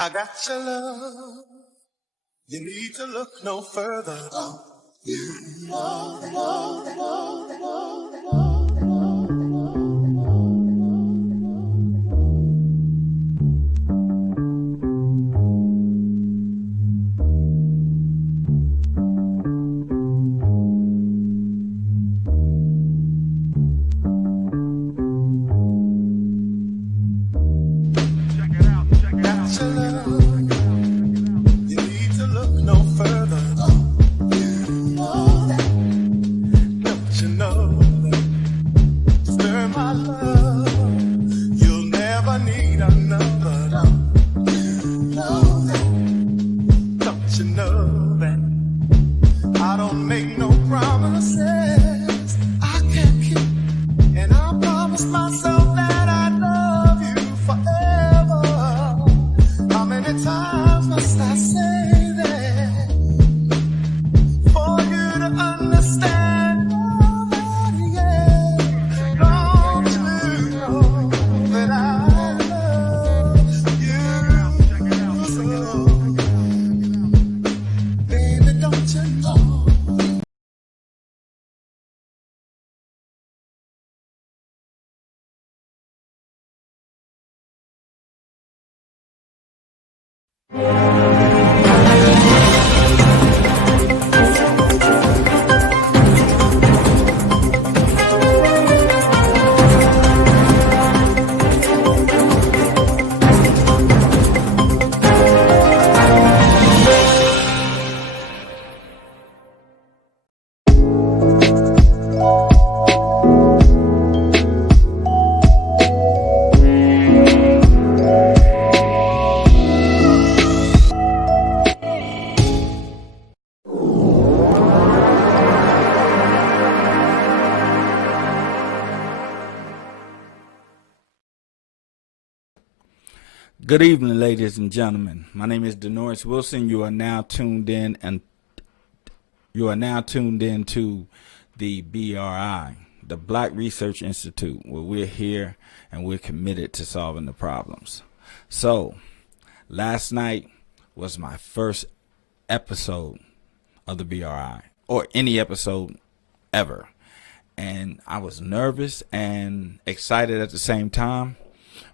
I got your love. You need to look no further. Got your love. You need to look no further. Don't you know that stir my love? You'll never need another. Don't you know that I don't make no promises I can't keep, and I promise myself that I love you forever. How many times must I say that for you to understand? Oh, yeah. Don't you know that I love you so? Baby, don't you know? Good evening, ladies and gentlemen. My name is Denoris Wilson. You are now tuned in to the BRI, the Black Research Institute, where we're here and we're committed to solving the problems. So, last night was my first episode of the BRI, or any episode ever. And I was nervous and excited at the same time,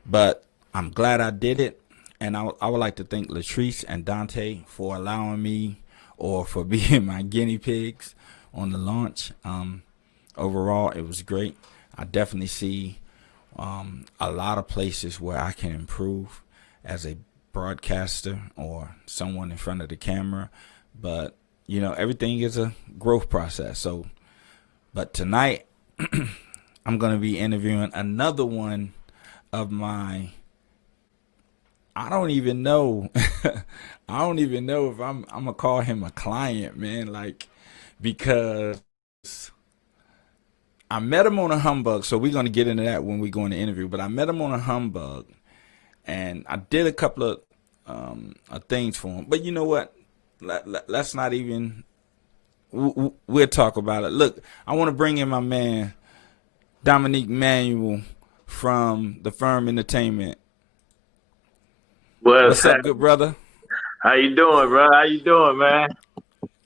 but I'm glad I did it, and I would like to thank Latrice and Dante for allowing me, or for being my guinea pigs on the launch. Overall, it was great. I definitely see a lot of places where I can improve as a broadcaster or someone in front of the camera, but you know, everything is a growth process. So, but tonight I'm going to be interviewing another one of my, I don't even know. I don't even know if I'm gonna call him a client, man. Like, because I met him on a humbug. So we're gonna get into that when we go in the interview. But I met him on a humbug, and I did a couple of things for him. But you know what? Let's not even. We'll talk about it. Look, I want to bring in my man Dominic Manuel from the Firm Entertainment. What's up, good brother? How you doing, bro? How you doing, man?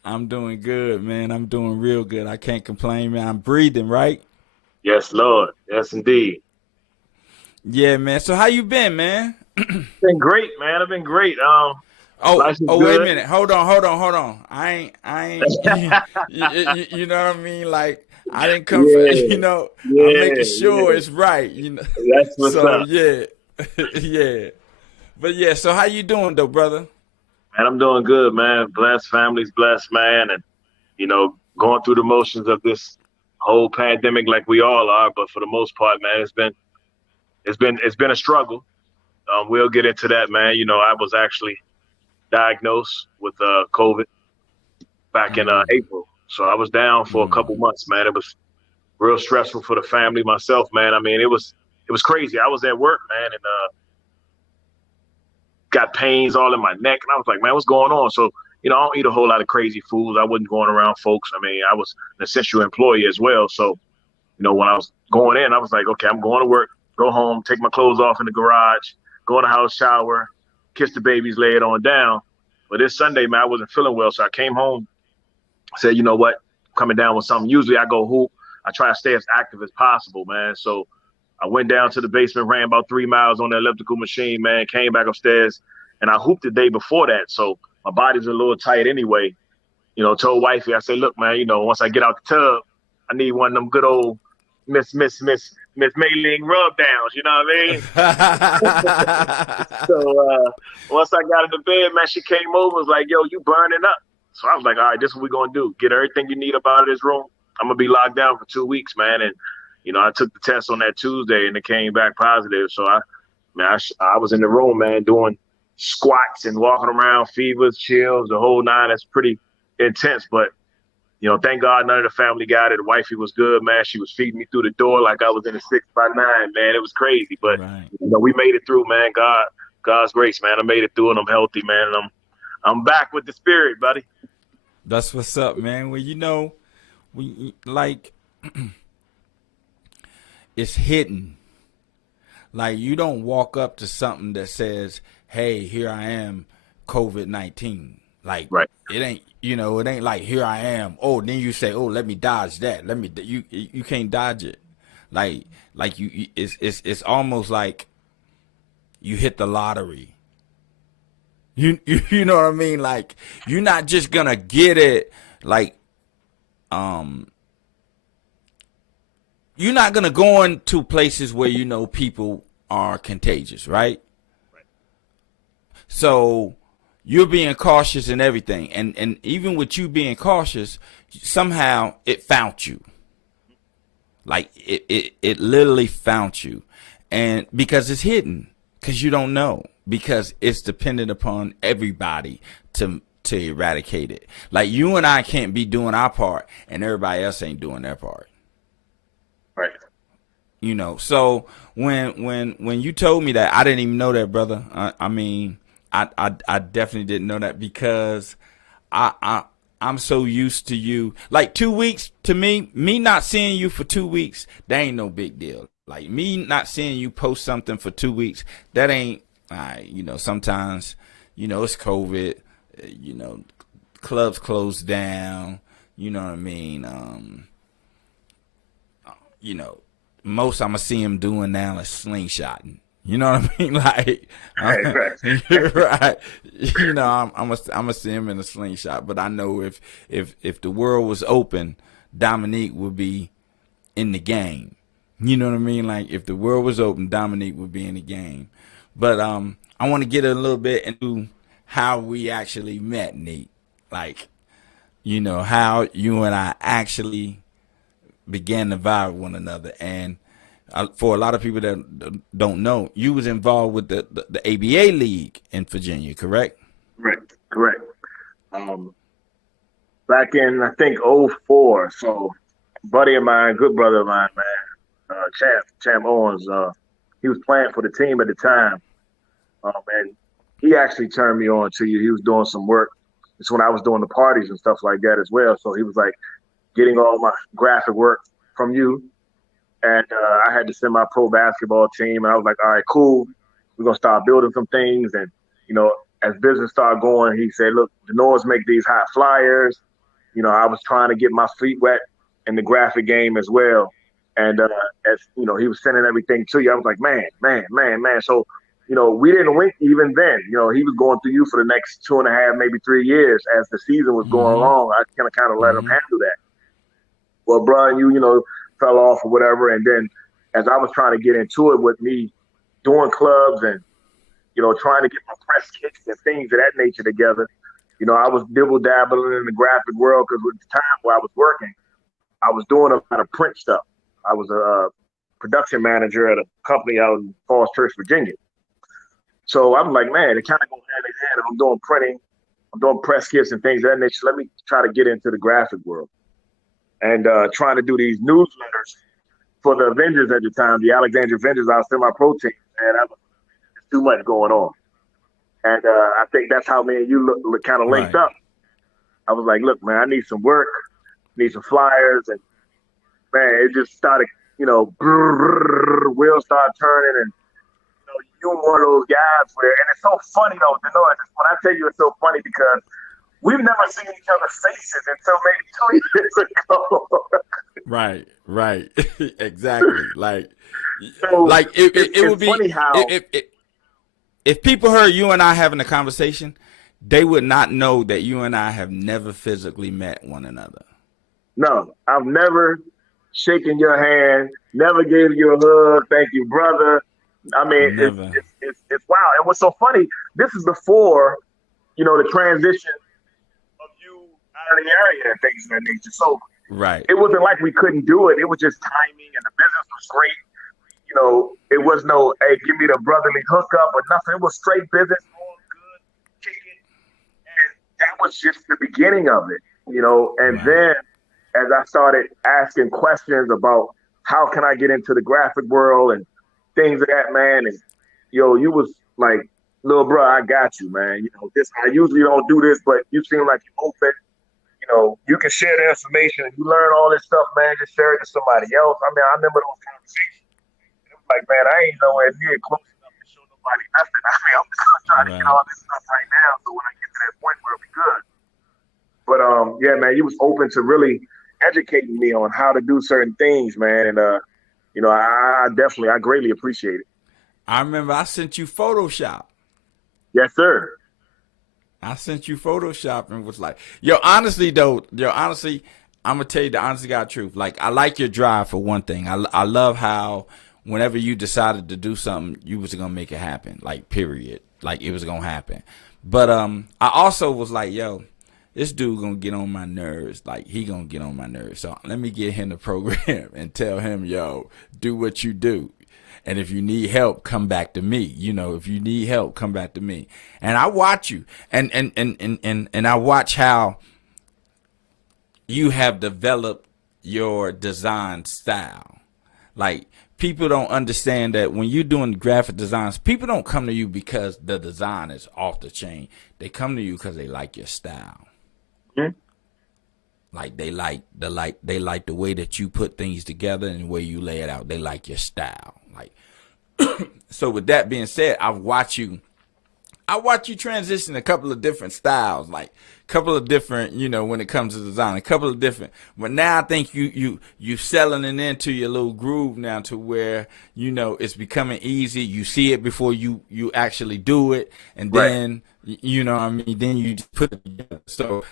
I'm doing good, man. I'm doing real good. I can't complain, man. I'm breathing, right? Yes, Lord. Yes, indeed. Yeah, man. So how you been, man? Been great, man. I've been great. Wait a minute. Hold on. I ain't. You know what I mean? Like, I didn't come for, I'm making sure it's right. You know. That's what's up. Yeah, yeah. But yeah, so how you doing though, brother? Man, I'm doing good, man. Blessed families, blessed, man, and going through the motions of this whole pandemic like we all are. But for the most part, man, it's been a struggle. We'll get into that, man. You know, I was actually diagnosed with COVID back in April, so I was down for a couple months, man. It was real stressful for the family, myself, man. I mean, it was crazy. I was at work, man, and got pains all in my neck, and I was like, man, what's going on? So, I don't eat a whole lot of crazy foods. I wasn't going around folks. I mean, I was an essential employee as well. So, when I was going in, I was like, okay, I'm going to work, go home, take my clothes off in the garage, go in the house, shower, kiss the babies, lay it on down. But this Sunday, man, I wasn't feeling well, so I came home. Said, you know what, coming down with something. Usually I go hoop. I try to stay as active as possible, man. So I went down to the basement, ran about 3 miles on the elliptical machine, man, came back upstairs, and I hooped the day before that. So my body's a little tight anyway. You know, told wifey, I said, look, man, you know, once I get out the tub, I need one of them good old Miss Mailing rub downs, you know what I mean? So once I got into bed, man, she came over, was like, yo, you burning up. So I was like, all right, this is what we're going to do. Get everything you need up out of this room. I'm going to be locked down for 2 weeks, man. And, you know, I took the test on that Tuesday and it came back positive. So I was in the room, man, doing squats and walking around, fevers, chills, the whole nine. That's pretty intense. But, you know, thank God none of the family got it. The wifey was good, man. She was feeding me through the door like I was in a 6x9, man. It was crazy. But, you know, we made it through, man. God's grace, man. I made it through and I'm healthy, man. And I'm back with the spirit, buddy. That's what's up, man. Well, you know, it's hidden. Like, you don't walk up to something that says, hey, here I am, COVID-19. Like, It ain't, you know, it ain't like, here I am. Oh, then you say, oh, let me dodge that. You can't dodge it. Like it's almost like you hit the lottery. You know what I mean? Like, you're not just gonna get it. Like, you're not gonna go into places where you know people are contagious, right? So you're being cautious and everything, and even with you being cautious, somehow it found you. Like, it literally found you, and because it's hidden, because you don't know. Because it's dependent upon everybody to eradicate it. Like, you and I can't be doing our part and everybody else ain't doing their part. Right. You know, so when you told me that, I didn't even know that, brother. I mean, I definitely didn't know that because I'm so used to you. Like, 2 weeks to me not seeing you for 2 weeks, that ain't no big deal. Like, me not seeing you post something for 2 weeks, that ain't. You know, sometimes, you know, it's COVID, you know, clubs closed down, you know what I mean? You know, most I'm going to see him doing now is slingshotting. You know what I mean? Like, right. You know, I'm gonna see him in a slingshot, but I know if the world was open, Dominic would be in the game. You know what I mean? Like, if the world was open, Dominic would be in the game. But I want to get a little bit into how we actually met, Nate. Like, you know, how you and I actually began to vibe with one another. And for a lot of people that don't know, you was involved with the ABA League in Virginia, correct? Correct. Back in, I think, '04. So, buddy of mine, good brother of mine, man, Champ Owens, he was playing for the team at the time. And he actually turned me on to you. He was doing some work. It's when I was doing the parties and stuff like that as well. So he was like getting all my graphic work from you. And I had to send my pro basketball team. And I was like, all right, cool. We're going to start building some things. And, you know, as business started going, he said, look, the Nords make these hot flyers. You know, I was trying to get my feet wet in the graphic game as well. And as, you know, he was sending everything to you. I was like, man. So, you know, we didn't wink even then. You know, he was going through you for the next 2.5, maybe 3 years as the season was going along. I kind of let him handle that. Well, bro, you know, fell off or whatever. And then as I was trying to get into it with me doing clubs and, you know, trying to get my press kits and things of that nature together, you know, I was dibble-dabbling in the graphic world because at the time where I was working, I was doing a lot of print stuff. I was a production manager at a company out in Falls Church, Virginia. So I'm like, man, it kind of goes hand in hand. I'm doing printing, I'm doing press kits and things of that nature. Let me try to get into the graphic world. And trying to do these newsletters for the Avengers at the time, the Alexandria Avengers, I was semi-pro team. Man, that was too much going on. And I think that's how me and you kind of linked up. I was like, look, man, I need some work, need some flyers. And, man, it just started, you know, wheels started turning. And, you know, you were one of those guys where, and it's so funny though, to know it. When I tell you, it's so funny because we've never seen each other's faces until maybe 2 years ago. Right. Exactly. So It would it's be funny how if people heard you and I having a conversation, they would not know that you and I have never physically met one another. no, I've never shaken your hand, never gave you a hug. Thank you, brother. I mean, Never. it's wow. And what's so funny? This is before the transition of you out of the area and things of that nature. So Right. it wasn't like we couldn't do it. It was just timing, and the business was great. It was no, hey, give me the brotherly hookup or nothing. It was straight business, all good, kicking, and that was just the beginning of it. And Right. then as I started asking questions about how can I get into the graphic world and things of that, man, and you was like, little bro, I got you, man. This I usually don't do this, but you seem like you open. You can share the information and you learn all this stuff, man. Just share it to somebody else. I mean, I remember those conversations. It was like, man, I ain't nowhere near close enough to show nobody nothing. I mean, I'm just trying to get all this stuff right now, so when I get to that point where it'll be good. But yeah, man, you was open to really educating me on how to do certain things, man. And I greatly appreciate it. I remember I sent you Photoshop. Yes, sir. I sent you Photoshop and was like, honestly, I'm gonna tell you the honest to God truth. Like, I like your drive for one thing. I love how whenever you decided to do something, you was gonna make it happen. Like, period. Like, it was gonna happen. But I also was like, this dude gonna get on my nerves. Like, he gonna get on my nerves. So let me get him the program and tell him, do what you do. And if you need help, come back to me. If you need help, come back to me. And I watch you, and I watch how you have developed your design style. Like, people don't understand that when you're doing graphic designs, people don't come to you because the design is off the chain. They come to you because they like your style. Mm-hmm. Like, they like the way that you put things together and the way you lay it out. They like your style. Like, so with that being said, I watch you transition a couple of different styles, like a couple of different, when it comes to design, a couple of different. But now I think you selling it into your little groove now to where, it's becoming easy. You see it before you actually do it. And then, then you just put it together. So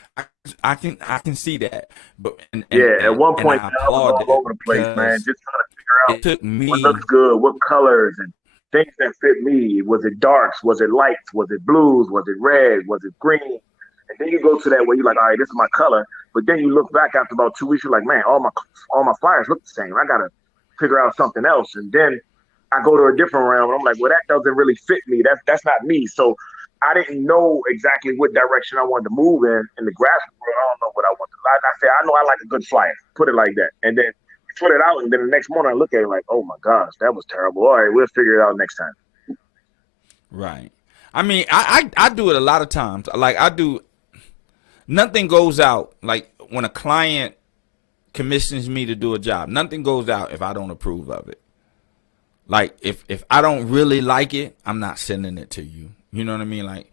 I can see that. But at one point I was all over the place, man, just trying to figure out it took me what looks good, what colors and things that fit me. Was it darks? Was it lights? Was it blues? Was it red? Was it green? And then you go to that where you're like, all right, this is my color. But then you look back after about 2 weeks, you're like, man, all my flyers look the same. I gotta figure out something else. And then I go to a different realm, and I'm like, well, that doesn't really fit me. That's not me. So I didn't know exactly what direction I wanted to move in the graphic world. I don't know what I want to. Like I said, I know I like a good flyer. Put it like that. And then you put it out, and then the next morning I look at it like, oh my gosh, that was terrible. All right, we'll figure it out next time. Right. I mean, I do it a lot of times. Like, nothing goes out. Like, when a client commissions me to do a job, nothing goes out if I don't approve of it. Like, if I don't really like it, I'm not sending it to you. You know what I mean? Like,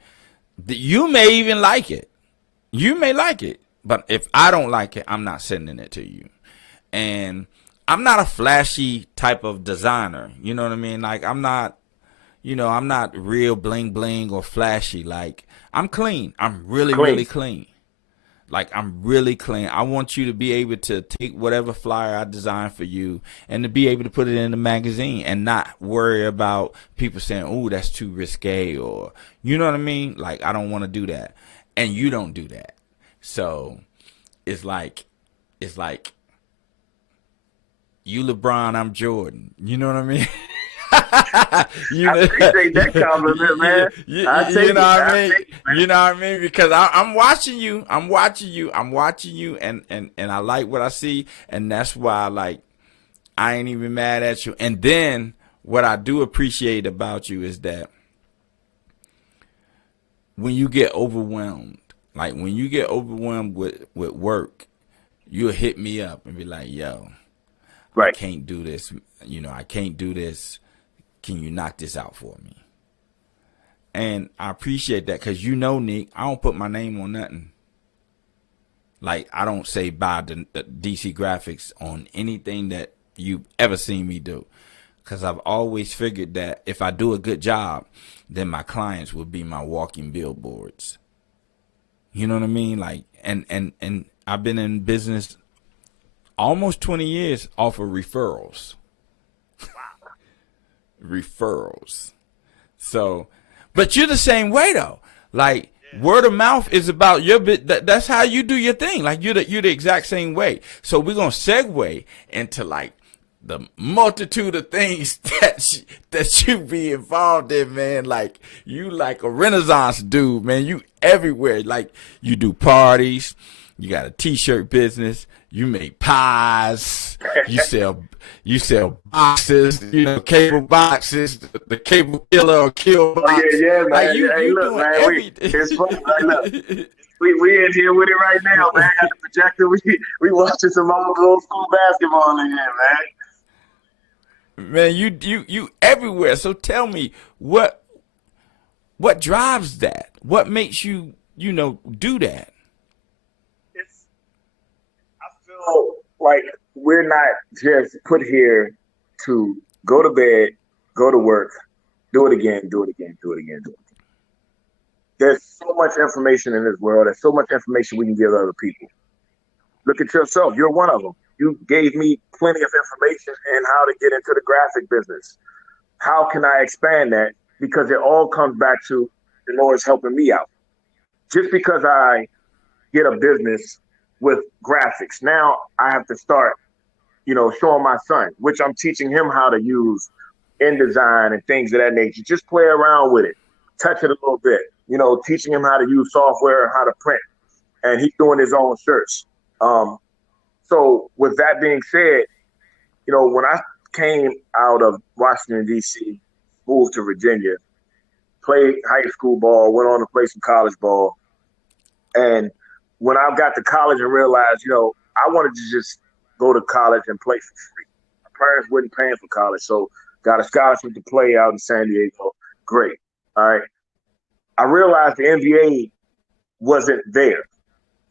you may even like it. You may like it. But if I don't like it, I'm not sending it to you. And I'm not a flashy type of designer. You know what I mean? Like, I'm not real bling bling or flashy. Like, I'm clean. I'm really clean. Like, I'm really clean. I want you to be able to take whatever flyer I design for you and to be able to put it in the magazine and not worry about people saying, oh, that's too risque, or, you know what I mean? Like, I don't want to do that. And you don't do that. So it's like you LeBron, I'm Jordan. You know what I mean? I appreciate that compliment, man. You know what I mean? You know what I mean? Because I'm watching you, and I like what I see, and that's why I ain't even mad at you. And then what I do appreciate about you is that when you get overwhelmed, with work, you'll hit me up and be like, yo, right. I can't do this. I can't do this. Can you knock this out for me? And I appreciate that because Nick, I don't put my name on nothing. Like, I don't say buy the DC Graphics on anything that you've ever seen me do. Because I've always figured that if I do a good job, then my clients will be my walking billboards. You know what I mean? Like, and I've been in business almost 20 years off of referrals. Referrals. So, but you're the same way though. Like, word of mouth is about your bit. That's how you do your thing. Like, you're the exact same way. So we're gonna segue into like the multitude of things that you be involved in, man. Like, you like a Renaissance dude, man. You everywhere. Like, you do parties, you got a t-shirt business, you make pies, you sell boxes, cable boxes, the cable killer or kill box. Oh, yeah, man. Like, you look, doing man, everything. It's fun. Like, look, we in here with it right now, man. Got the projector. We watching some old school basketball in here, man. Man, you everywhere. So tell me, what drives that? What makes you do that? I feel like we're not just put here to go to bed, go to work, do it again, do it again, do it again, do it again. There's so much information in this world. There's so much information we can give other people. Look at yourself. You're one of them. You gave me plenty of information in how to get into the graphic business. How can I expand that? Because it all comes back to the Lord's helping me out. Just because I get a business with graphics, now I have to start, showing my son, which I'm teaching him how to use InDesign and things of that nature. Just play around with it, touch it a little bit, teaching him how to use software, how to print, and he's doing his own shirts. So with that being said, when I came out of Washington, D.C., moved to Virginia, played high school ball, went on to play some college ball. And when I got to college and realized, I wanted to just go to college and play for free. My parents weren't paying for college, so got a scholarship to play out in San Diego. Great. All right. I realized the NBA wasn't there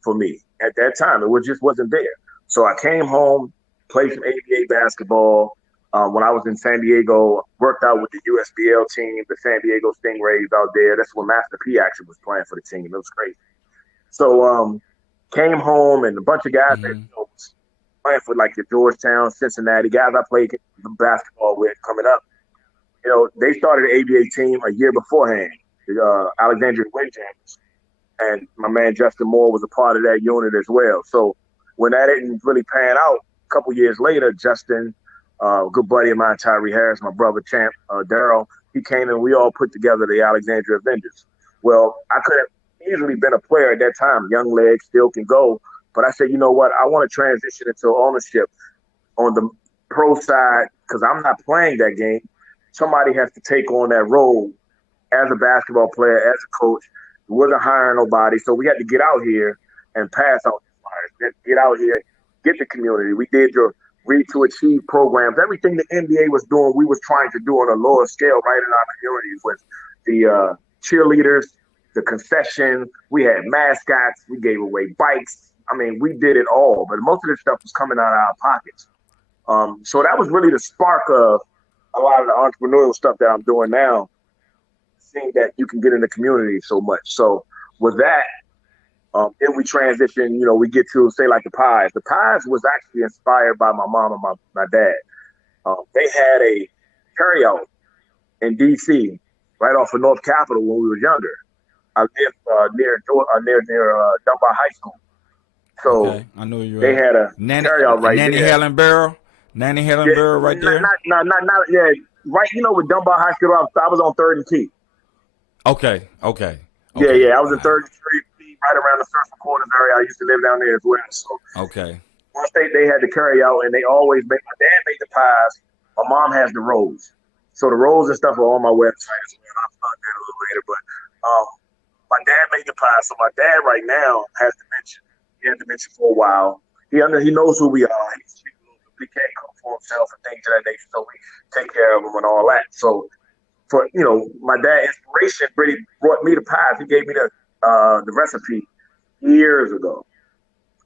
for me at that time. It just wasn't there. So I came home, played some ABA basketball. When I was in San Diego, worked out with the USBL team, the San Diego Stingrays out there. That's when Master P actually was playing for the team. It was crazy. So came home, and a bunch of guys that was playing for like the Georgetown, Cincinnati, guys I played basketball with coming up. They started an ABA team a year beforehand, the Alexandria Windjammers. And my man Justin Moore was a part of that unit as well. So when that didn't really pan out, a couple years later, Justin, a good buddy of mine, Tyree Harris, my brother Champ, Daryl, he came and we all put together the Alexandria Avengers. Well, I could have easily been a player at that time. Young legs still can go. But I said, you know what? I want to transition into ownership on the pro side because I'm not playing that game. Somebody has to take on that role as a basketball player, as a coach. We wasn't hiring nobody, so we had to get out here and pass out the flyers. Get out here, get the community. We did your Read to Achieve programs. Everything the NBA was doing, we was trying to do on a lower scale right in our communities with the cheerleaders, the concession. We had mascots. We gave away bikes. I mean, we did it all, but most of this stuff was coming out of our pockets. So that was really the spark of a lot of the entrepreneurial stuff that I'm doing now, seeing that you can get in the community so much. So with that, then we transition, we get to say like the pies. The pies was actually inspired by my mom and my dad. They had a carryout in DC right off of North Capitol when we were younger. I lived near Dunbar High School. So okay. I know you. They had a carryout right Nanny there. Helen Barrel. Nanny Helen Barrel right there. Not yeah. Right, with Dunbar High School, I was on 3rd and Key. Okay. Yeah. I was in 3rd Street, right around the Surfer Quarters area. I used to live down there as well. So okay. Once they had the carry out, and they always make my dad make the pies. My mom has the rolls. So the rolls and stuff are on my website as well. I'll talk that a little later. But my dad made the pies. So my dad right now has dementia. He had dementia for a while. He knows who we are. He can't cook for himself and things of that nature. So we take care of him and all that. So for my dad inspiration really brought me the pies. He gave me the recipe years ago.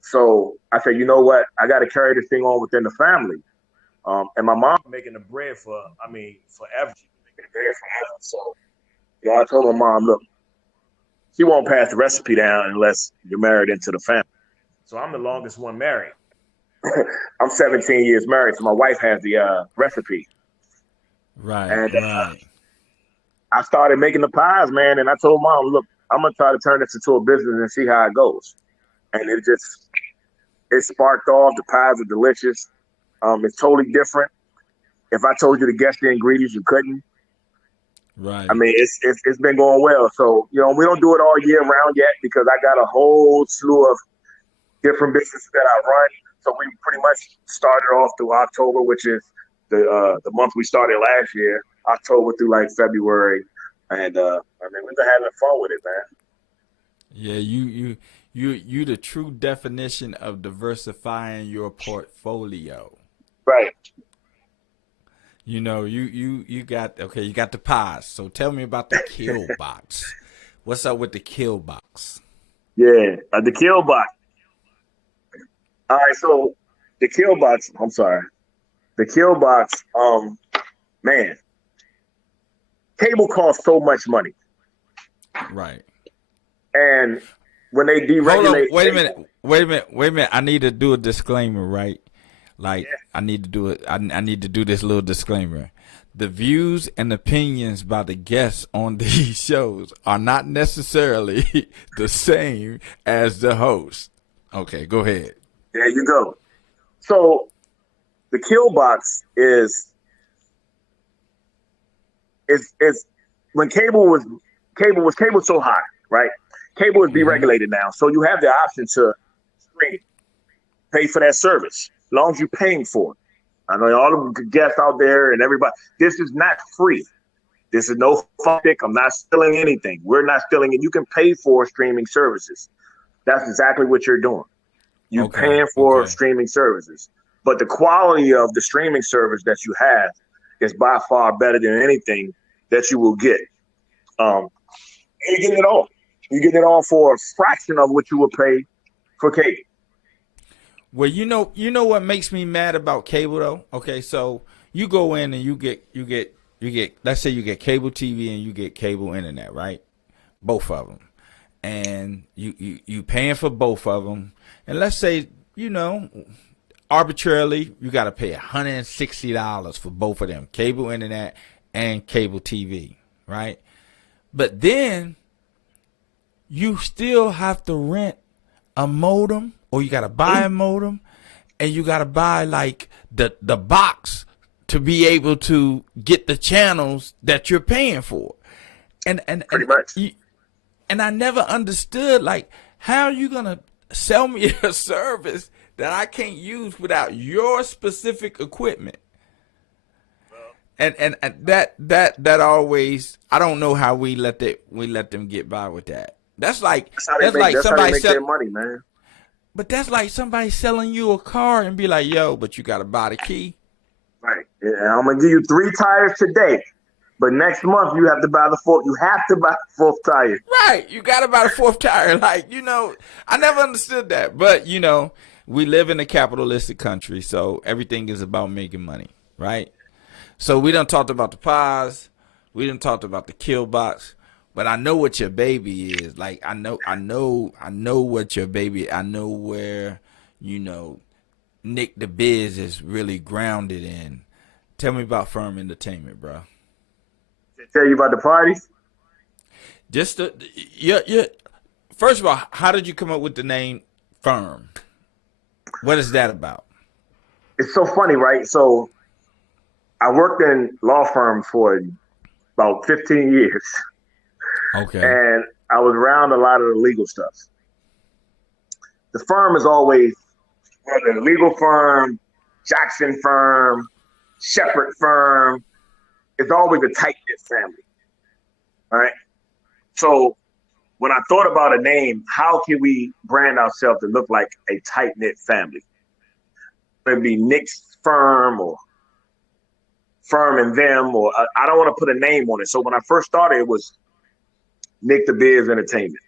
So I said, you know what? I got to carry this thing on within the family. And my mom making the bread forever. She's been making the bread forever. So I told my mom, look, she won't pass the recipe down unless you're married into the family. So I'm the longest one married. I'm 17 years married, so my wife has the recipe. Right, And right. I started making the pies, man. And I told mom, look, I'm gonna try to turn this into a business and see how it goes. And it sparked off. The pies are delicious. It's totally different. If I told you to guess the ingredients, you couldn't. Right. I mean, it's been going well. So we don't do it all year round yet because I got a whole slew of different businesses that I run. So we pretty much started off through October, which is the month we started last year, October through like February, and we've been having fun with it, man. Yeah, you the true definition of diversifying your portfolio. Right. You got the pies. So tell me about the kill box. What's up with the kill box? Yeah, the kill box. All right, so the kill box. I'm sorry, the kill box. Man, cable costs so much money, Right. and when they Hold on, deregulate, wait a minute. I need to do a disclaimer, right? Like I need to do it. I need to do this little disclaimer. The views and opinions by the guests on these shows are not necessarily the same as the host. Okay, go ahead. There you go. So the kill box is when cable was so high, right? Cable is deregulated now, so you have the option to stream, pay for that service, as long as you're paying for it. I know all the guests out there and everybody. This is not free. This is no stick. I'm not stealing anything. We're not stealing it. You can pay for streaming services. That's exactly what you're doing. You're paying for streaming services. But the quality of the streaming service that you have is by far better than anything that you will get. And you're getting it all. You're getting it all for a fraction of what you would pay for cable. Well, you know what makes me mad about cable though? Okay, so you go in and you get let's say you get cable TV and you get cable internet, right? Both of them. And you paying for both of them. And let's say, arbitrarily you got to pay $160 for both of them, cable internet and cable TV, right? But then you still have to rent a modem, or you got to buy a modem, and you got to buy like the box to be able to get the channels that you're paying for. And pretty much. And I never understood, like, how are you going to sell me a service that I can't use without your specific equipment? And that always, I don't know how we let them get by with that. That's like somebody make their money, man. But that's like somebody selling you a car and be like, yo, but you got to buy the key. Right. Yeah, I'm gonna give you 3 tires today, but next month you have to buy the 4th. You have to buy the 4th tire. Right. You got to buy the 4th tire. Like, I never understood that. But, we live in a capitalistic country, so everything is about making money, right? So we done talked about the pies. We done talked about the kill box. But I know what your baby is. Like, I know what your baby, I know where, Nic Da Biz is really grounded in. Tell me about Firm Entertainment, bro. Tell you about the parties? First of all, how did you come up with the name Firm? What is that about? It's so funny, right? So I worked in law firms for about 15 years. Okay. And I was around a lot of the legal stuff. The firm is always, whether a legal firm, Jackson firm, Shepherd firm, it's always a tight-knit family. All right. So when I thought about a name, how can we brand ourselves to look like a tight-knit family? It'd be Nic's firm or firm and them, or I don't want to put a name on it. So when I first started, it was Nic Da Biz Entertainment.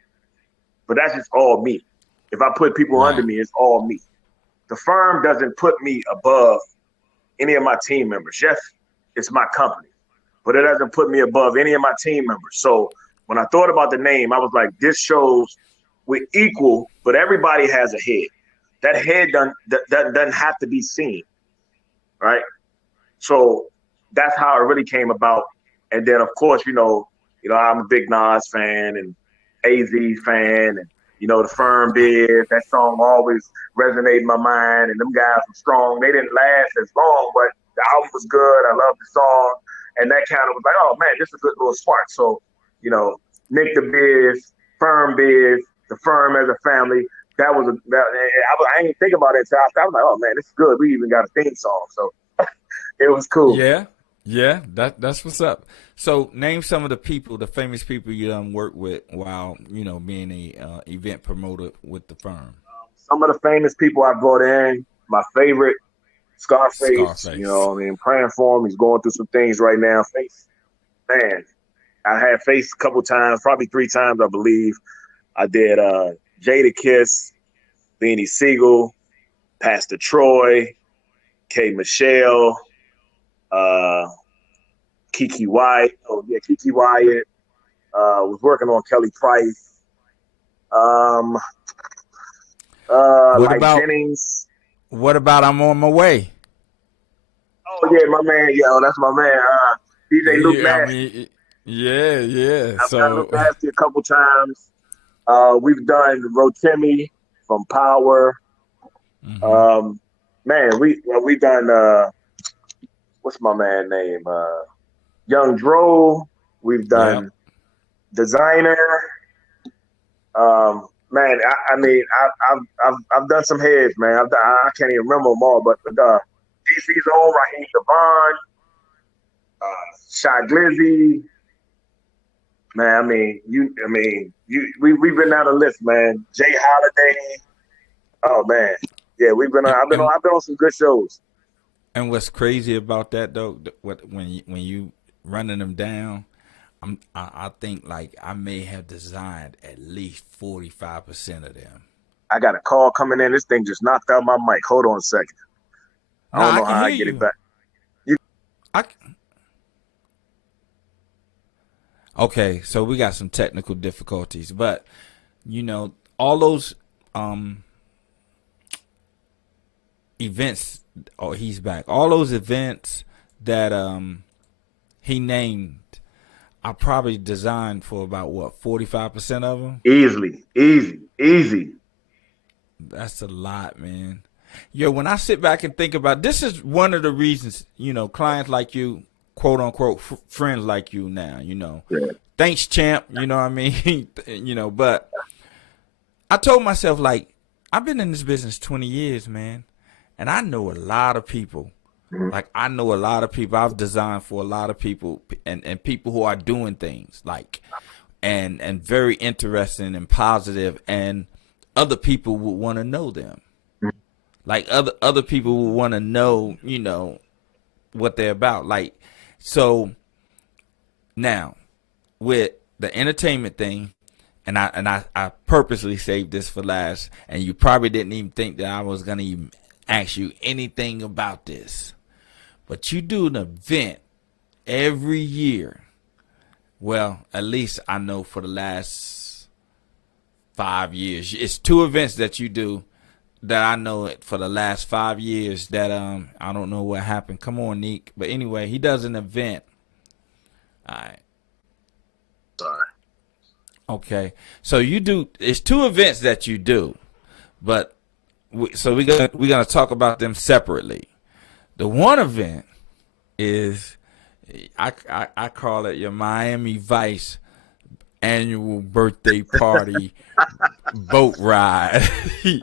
But that's just all me. If I put people under me, it's all me. The firm doesn't put me above any of my team members. Yes, it's my company, but it doesn't put me above any of my team members. So when I thought about the name, I was like, this shows we're equal, but everybody has a head. That head doesn't have to be seen, right? So that's how it really came about. And then, of course, you know, I'm a big Nas fan and AZ fan, and the firm did. That song always resonated in my mind, and them guys were strong. They didn't last as long, but the album was good. I loved the song, and that kind of was like, oh man, this is a good little spark. So, Nic Da Biz, Firm Biz, the firm as a family. That was I didn't think about it until I was like, oh man, this is good. We even got a theme song, so it was cool. Yeah, that's what's up. So name some of the famous people you done worked with while, being a event promoter with the firm. Some of the famous people I brought in, my favorite, Scarface. Praying for him. He's going through some things right now. Face, man, I had Face a couple times, probably 3 times, I believe. I did Jada Kiss, Beanie Siegel, Pastor Troy, K. Michelle, Kiki Wyatt. Oh yeah, Kiki Wyatt. Was working on Kelly Price. Jennings. What about I'm on my way? Oh yeah, my man. That's my man. DJ Luke Nasty. I've done Luke Nasty a couple times. We've done Rotimi from Power. Mm-hmm. We've done what's my man name? Young Dro. We've done Designer. I've done some heads, man. I can't even remember them all, but DC's own Raheem Devon, Shy Glizzy. Man, we've been down the list, man. Jay Holiday. Oh man, yeah, I've been on some good shows. And what's crazy about that though, when you running them down, I think like I may have designed at least 45% of them. I got a call coming in. This thing just knocked out my mic. Hold on a second. I don't know how I get it back. Okay, so we got some technical difficulties, but all those events. Oh, he's back. All those events that he named, I probably designed for about 45% of them. Easy. That's a lot, man. When I sit back and think about this, is one of the reasons clients like you, quote unquote, friends like you now. Yeah. Thanks, champ. You know what I mean? But I told myself, like, I've been in this business 20 years, man. And I know a lot of people. Like, I know a lot of people. I've designed for a lot of people and people who are doing things like, and very interesting and positive, and other people would want to know them. Like other people would want to know, what they're about. Like, so now with the entertainment thing, and I purposely saved this for last, and you probably didn't even think that I was gonna even ask you anything about this, but you do an event every year. Well, at least I know for the last 5 years, it's 2 events that you do that I know it for the last 5 years that I don't know what happened. Come on, Nic. But anyway, he does an event. All right. Sorry. Okay. So it's 2 events that you do, but we're gonna talk about them separately. The one event is I call it your Miami Vice annual birthday party boat ride. You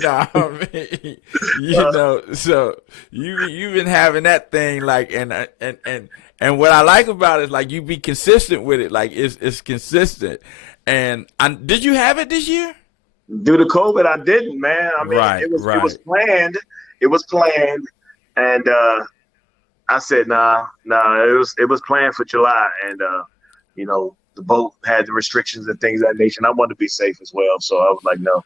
know what I mean? So you've been having that thing like, and what I like about it is like you be consistent with it. Like it's consistent. And did you have it this year? Due to COVID, I didn't, man. I mean, it was planned. It was planned, and I said, nah. It was planned for July, and the boat had the restrictions and things of that nature. And I wanted to be safe as well, so I was like, no.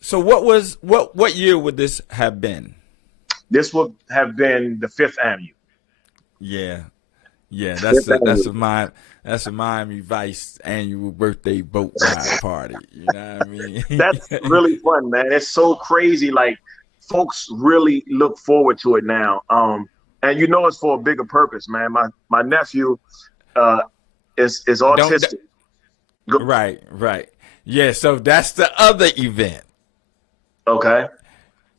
So what year would this have been? This would have been the 5th annual. Yeah, yeah. Fifth annual. That's a Miami Vice annual birthday boat ride party. You know what I mean? That's really fun, man. It's so crazy. Like folks really look forward to it now. And it's for a bigger purpose, man. My nephew is autistic. Right. Yeah, so that's the other event. Okay.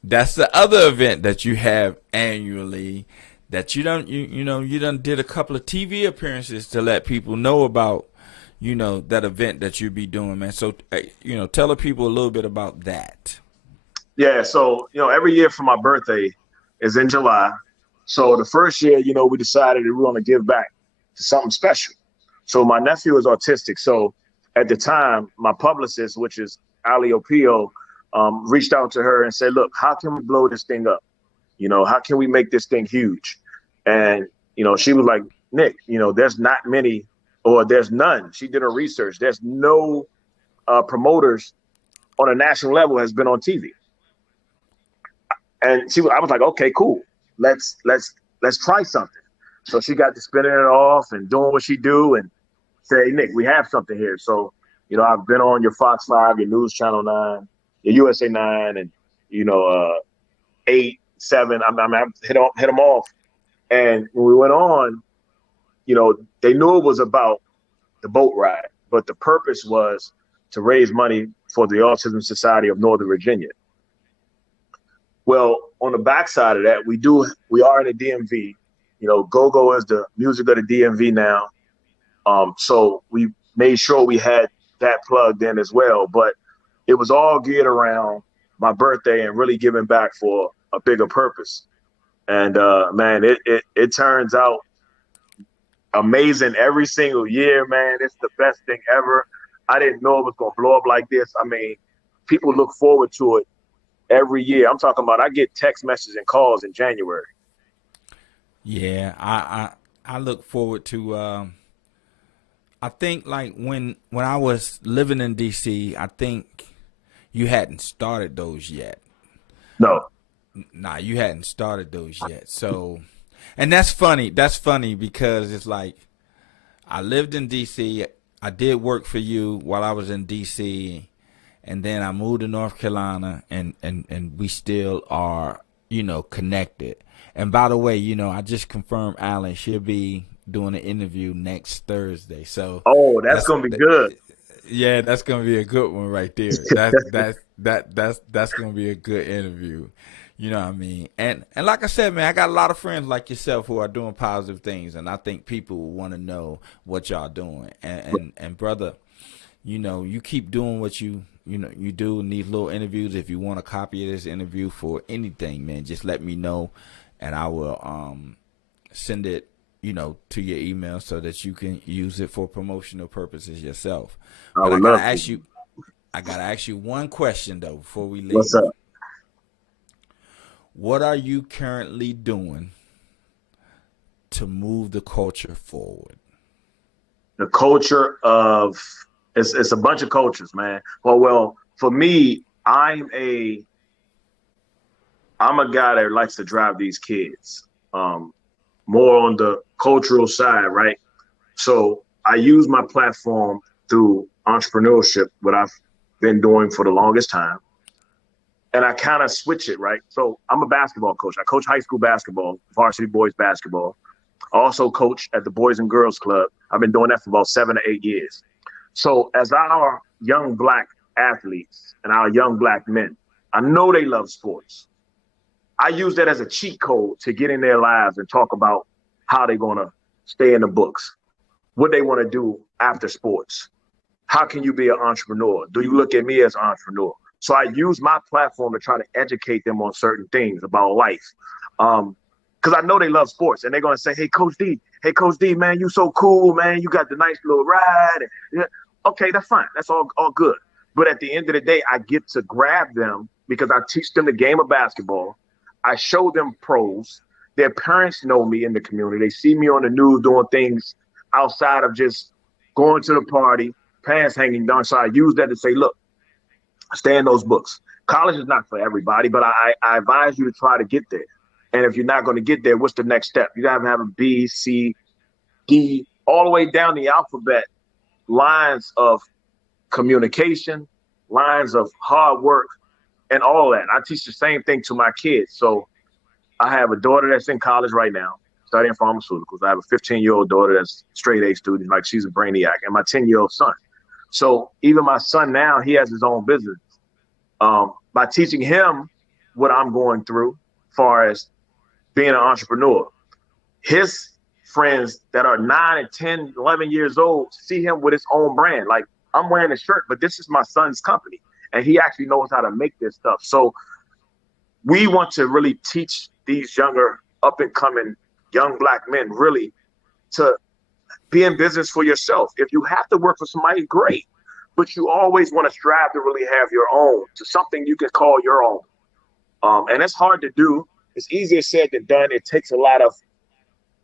That's the other event that you have annually that you done did a couple of TV appearances to let people know about, that event that you be doing, man. So, tell the people a little bit about that. Yeah, so, every year for my birthday is in July. So the first year, we decided that we want to give back to something special. So my nephew is autistic. So at the time, my publicist, which is Ali Opio, reached out to her and said, look, how can we blow this thing up? How can we make this thing huge? And, she was like, Nick, there's not many, or there's none. She did her research. There's no promoters on a national level has been on TV. And I was like, okay, cool. Let's try something. So she got to spinning it off and doing what she do and say, hey, Nick, we have something here. So, I've been on your Fox 5, your News Channel 9, your USA 9, and, 8, 7. I've hit them off. And when we went on, they knew it was about the boat ride, but the purpose was to raise money for the Autism Society of Northern Virginia. Well, on the backside of that, we are in the DMV. Go-Go is the music of the DMV now. So we made sure we had that plugged in as well. But it was all geared around my birthday and really giving back for a bigger purpose. And man, it turns out amazing every single year, man. It's the best thing ever. I didn't know it was gonna blow up like this. I mean, people look forward to it every year. I'm talking about I get text messages and calls in January. Yeah, I look forward to I think like when I was living in DC, I think you hadn't started those yet. No. Nah, you hadn't started those yet. So, and that's funny. That's funny because it's like I lived in DC. I did work for you while I was in DC, and then I moved to North Carolina, and we still are, connected. And by the way, I just confirmed Alan, she'll be doing an interview next Thursday. So, that's gonna be good. Yeah, that's gonna be a good one right there. That's gonna be a good interview. You know what I mean? And like I said, man, I got a lot of friends like yourself who are doing positive things, and I think people will want to know what y'all doing. And brother, you keep doing what you do in these little interviews. If you want a copy of this interview for anything, man, just let me know, and I will send it, to your email so that you can use it for promotional purposes yourself. But I gotta ask you one question though before we leave. What's up? What are you currently doing to move the culture forward? The culture of it's a bunch of cultures, man. Well, for me, I'm a guy that likes to drive these kids. More on the cultural side, right? So I use my platform through entrepreneurship, what I've been doing for the longest time. And I kind of switch it, right? So I'm a basketball coach. I coach high school basketball, varsity boys basketball. I also coach at the Boys and Girls Club. I've been doing that for about 7 to 8 years. So as our young Black athletes and our young Black men, I know they love sports. I use that as a cheat code to get in their lives and talk about how they're going to stay in the books, what they want to do after sports. How can you be an entrepreneur? Do you look at me as an entrepreneur? So I use my platform to try to educate them on certain things about life. Because I know they love sports and they're going to say, hey, Coach D, man, you so cool, man. You got the nice little ride. And, okay, that's fine. That's all good. But at the end of the day, I get to grab them because I teach them the game of basketball. I show them pros. their parents know me in the community. They see me on the news doing things outside of just going to the party, pants hanging down. So I use that to say, look, stay in those books. College is not for everybody, but I advise you to try to get there. And if you're not going to get there, what's the next step? You got to have a B, C, D, all the way down the alphabet, lines of communication, lines of hard work, and all that. I teach the same thing to my kids. So I have a daughter that's in college right now, studying pharmaceuticals. I have a 15-year-old daughter that's straight A student, like she's a brainiac, and my 10-year-old son. So even my son now, he has his own business. By teaching him what I'm going through as far as being an entrepreneur, his friends that are 9 and 10, 11 years old see him with his own brand. Like, I'm wearing a shirt, but this is my son's company, and he actually knows how to make this stuff. So we want to really teach these younger up-and-coming young Black men really to be in business for yourself. If you have to work for somebody, great. But you always want to strive to really have your own, to something you can call your own. And it's hard to do. It's easier said than done. It takes a lot of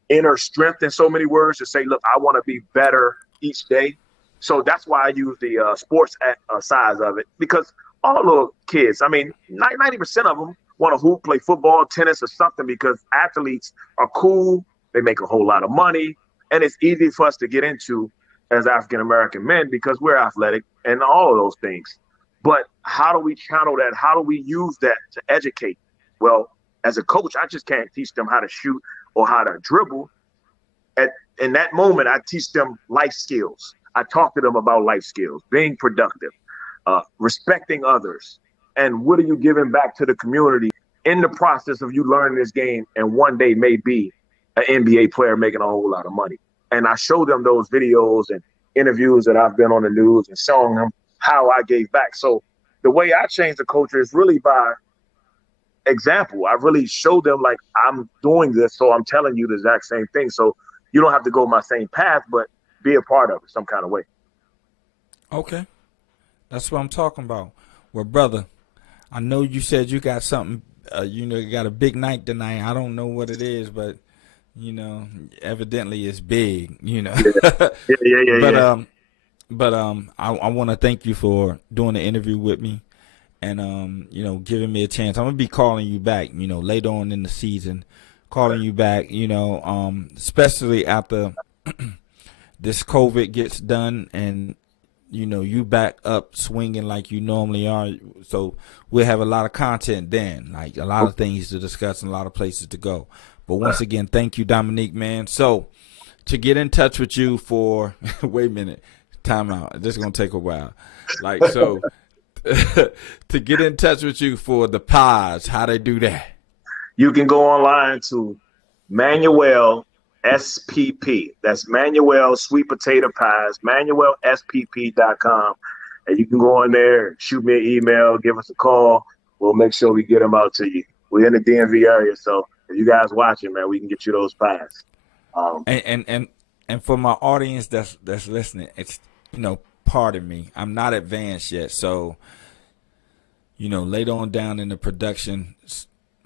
inner strength, in so many words, to say, look, I want to be better each day. So that's why I use the sports size of it, because all little kids, I mean, 90% of them want to hoop, play football, tennis, or something, because athletes are cool. They make a whole lot of money. And it's easy for us to get into as African-American men because we're athletic and all of those things. But how do we channel that? How do we use that to educate? Well, as a coach, I just can't teach them how to shoot or how to dribble. In that moment, I teach them life skills. I talk to them about life skills, being productive, respecting others, and what are you giving back to the community in the process of you learning this game and one day may be an NBA player making a whole lot of money. And I show them those videos and interviews that I've been on the news and showing them how I gave back. So the way I change the culture is really by example. I really show them, like, I'm doing this, so I'm telling you the exact same thing. So you don't have to go my same path, but be a part of it some kind of way. Okay. That's what I'm talking about. Well, brother, I know you said you got something, you got a big night tonight. I don't know what it is, but evidently it's big, Yeah. But I want to thank you for doing the interview with me and, giving me a chance. I'm going to be calling you back, later on in the season, calling you back, especially after this COVID gets done and, you back up swinging like you normally are. So we'll have a lot of content then, like a lot of things to discuss and a lot of places to go. But once again, thank you, Dominic, man. So to get in touch with you for, wait a minute, time out. This is going to take a while. To get in touch with you for the pies, how they do that? You can go online to Manuel SPP. That's Manuel Sweet Potato Pies, ManuelSPP.com. And you can go in there, shoot me an email, give us a call. We'll make sure we get them out to you. We're in the DMV area, so if you guys watching, man, we can get you those pies. And for my audience that's listening, it's pardon me, I'm not advanced yet, so later on down in the production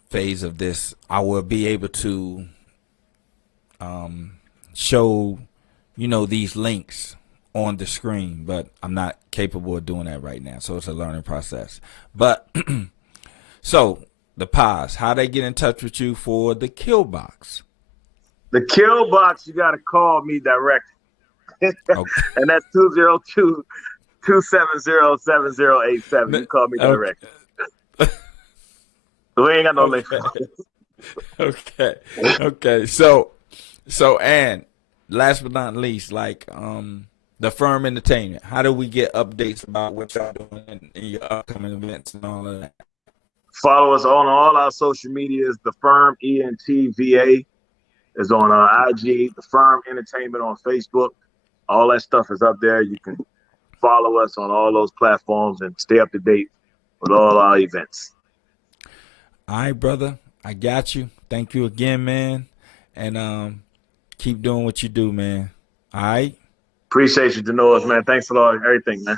phase of this, I will be able to show these links on the screen, but I'm not capable of doing that right now, so it's a learning process. But so the pies, how they get in touch with you for the kill box? The kill box, you got to call me direct. Okay. And that's 202-270-7087. You call me direct. We ain't got no link. Okay. So, and last but not least, the Firm Entertainment. How do we get updates about what y'all doing in your upcoming events and all of that? Follow us on all our social medias. The Firm ENTVA is on our IG. The Firm Entertainment on Facebook. All that stuff is up there. You can follow us on all those platforms and stay up to date with all our events. All right, brother. I got you. Thank you again, man. And keep doing what you do, man. All right? Appreciate you, Denois, man. Thanks for everything, man.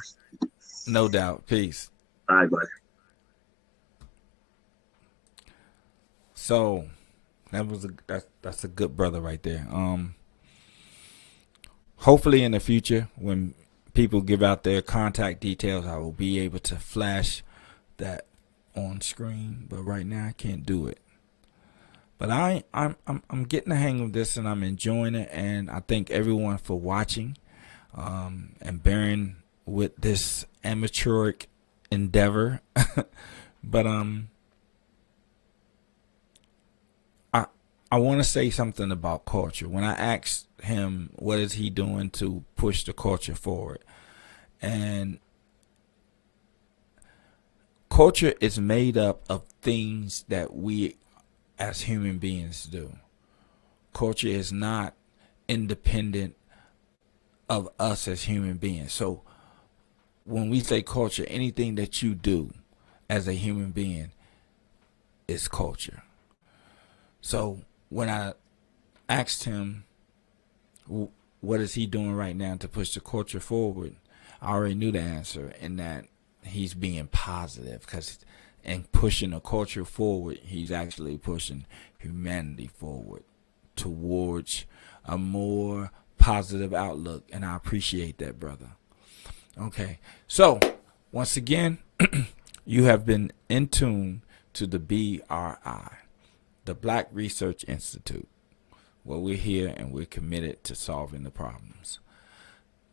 No doubt. Peace. All right, buddy. So, That's a good brother right there. Hopefully in the future, when people give out their contact details, I will be able to flash that on screen. But right now, I can't do it. But I'm getting the hang of this, and I'm enjoying it. And I thank everyone for watching, and bearing with this amateuric endeavor. But I want to say something about culture. When I asked him what is he doing to push the culture forward, and culture is made up of things that we as human beings do. Culture is not independent of us as human beings. So when we say culture, anything that you do as a human being is culture. So when I asked him what is he doing right now to push the culture forward, I already knew the answer, in that he's being positive, because in pushing the culture forward, he's actually pushing humanity forward towards a more positive outlook, and I appreciate that, brother. Okay, so once again, you have been in tune to the BRI, the Black Research Institute, where we're here and we're committed to solving the problems.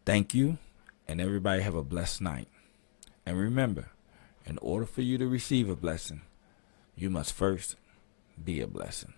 Thank you, and everybody have a blessed night. And remember, in order for you to receive a blessing, you must first be a blessing.